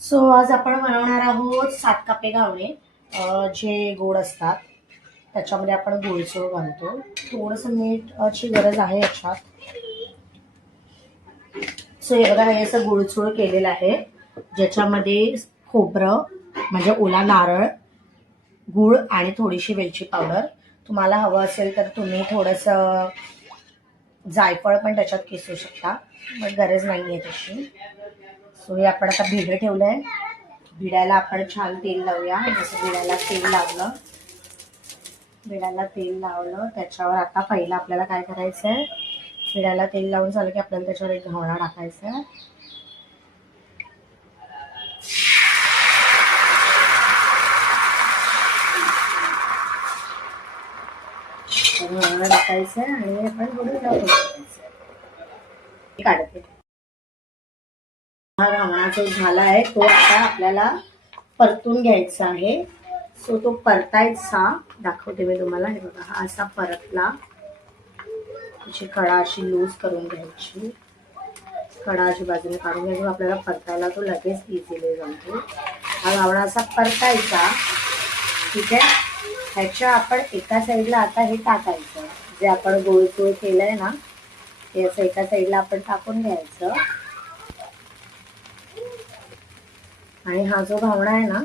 So आज आपण बनवणार आहोत 7 कापे घावणे जे गोड असतात. त्याच्यामध्ये आपण गुळचूळ घालतो. थोडंसं मीठाची गरज आहे याच्यात. सो हे बघा, हे असं गुळचूळ केलेलं आहे ज्याच्यामध्ये खोबरं म्हणजे ओला नारळ, गूळ आणि थोडीशी वेलची पावडर. तुम्हाला हवं असेल तर तुम्ही थोडंसं जायफळ पण त्याच्यात किसू शकता, पण गरज नाही आहे तशी. सो हे आपण आता भिडं ठेवलंय. भिड्याला आपण छान तेल लावूया. जसं भिड्याला तेल लावलं त्याच्यावर आता पहिलं आपल्याला काय करायचंय, भिड्याला तेल लावून झालं की आपल्याला त्याच्यावर एक घावणा टाकायचा आहे. घावणा टाकायचं आणि आपण थोडं काढते. हा घावणा जो झाला आहे तो आता आपल्याला परतून घ्यायचा आहे. सो तो परतायचा दाखवते मी तुम्हाला. हे बघा, हा असा परतला. त्याची कडा अशी लूज करून घ्यायची. कडा अशी बाजूने काढून घ्यायची. आपल्याला परतायला तो लगेच इझिली जमतो. हा घावणा असा परतायचा. ठीक आहे. ह्याच्या आपण एका साईडला आता हे टाकायचं जे आपण गोळचूळ केलंय ना, हे असं एका साईडला आपण टाकून घ्यायचं. आणि हा जो घावणा आहे ना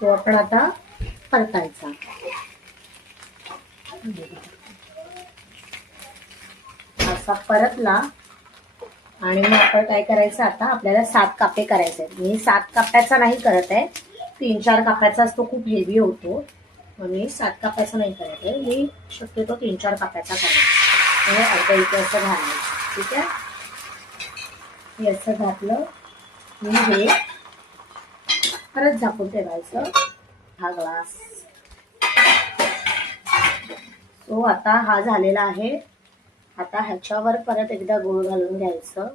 तो आपण आता परतायचा. असा परतला आणि मग आपण काय करायचं, आता आपल्याला 7 कापे करायचे. मी 7 काप्याचा नाही करत आहे, 3-4 काप्याचाच तो खूप हेवी होतो. मग मी 7 काप्याचा नाही करत आहे, मी शक्यतो 3-4 काप्याचा करते. म्हणजे अर्धा इथे असं घालायचं. ठीक आहे. हे असं घातलं मी हे परत झाकून ठेवायचं. हा ग्लास. तो आता हा झालेला आहे. आता ह्याच्यावर परत एकदा गूळ घालून घ्यायचं.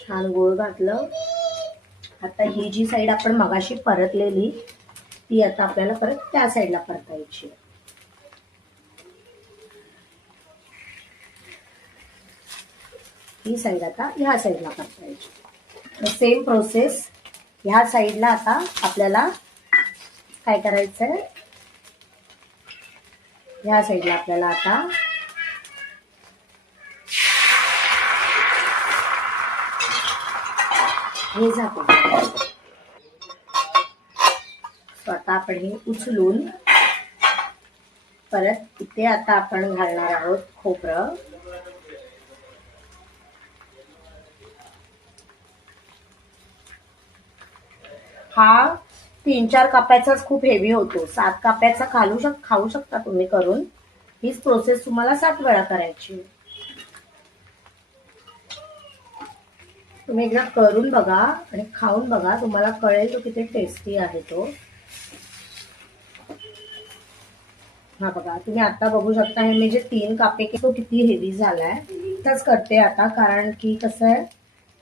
छान गूळ घातलं. आता ही जी साईड आपण मगाशी परतलेली ती आता आपल्याला परत त्या साईडला परतायची. ही साईड आता ह्या साईडला परतायची. सेम प्रोसेस ह्या साईडला आता आपल्याला काय करायचंय, ह्या साईडला आपल्याला आता हे झाकून स्वतः आपण हे उचलून परत इथे आता आपण घालणार आहोत खोबरं. हा 3-4 काप्याचाच खूप हेवी होतो. 7 काप्याचा खाऊ शकता तुम्ही करून. हीच प्रोसेस तुम्हाला 7 वेळा करायची. तुम्ही एकदा करून बघा आणि खाऊन बघा, तुम्हाला कळेल तो किती टेस्टी आहे तो. हा बघा, तुम्ही आता बघू शकता हे मी जे 3 कापे तो किती हेवी झालाय. तसंच करते आता, कारण की कसं आहे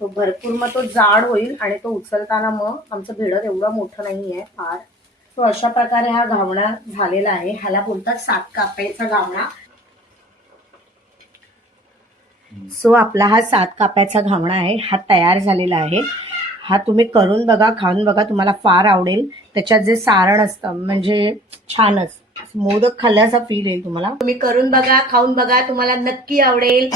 तो भरपूर मग तो जाड होईल आणि तो उचलताना मग आमचं भिडं एवढं मोठं नाहीये फार. तो अशा प्रकारे हा घावणा झालेला आहे. ह्याला बोलतात 7 काप्याचा घावणा. सो आपला हा 7 काप्याचा घावणा आहे, हा तयार झालेला आहे. हा तुम्ही करून बघा, खाऊन बघा, तुम्हाला फार आवडेल. त्याच्यात जे सारण असतं म्हणजे छानच मोदक खाल्ल्याचा फील येईल तुम्हाला. तुम्ही करून बघा, खाऊन बघा, तुम्हाला नक्की आवडेल.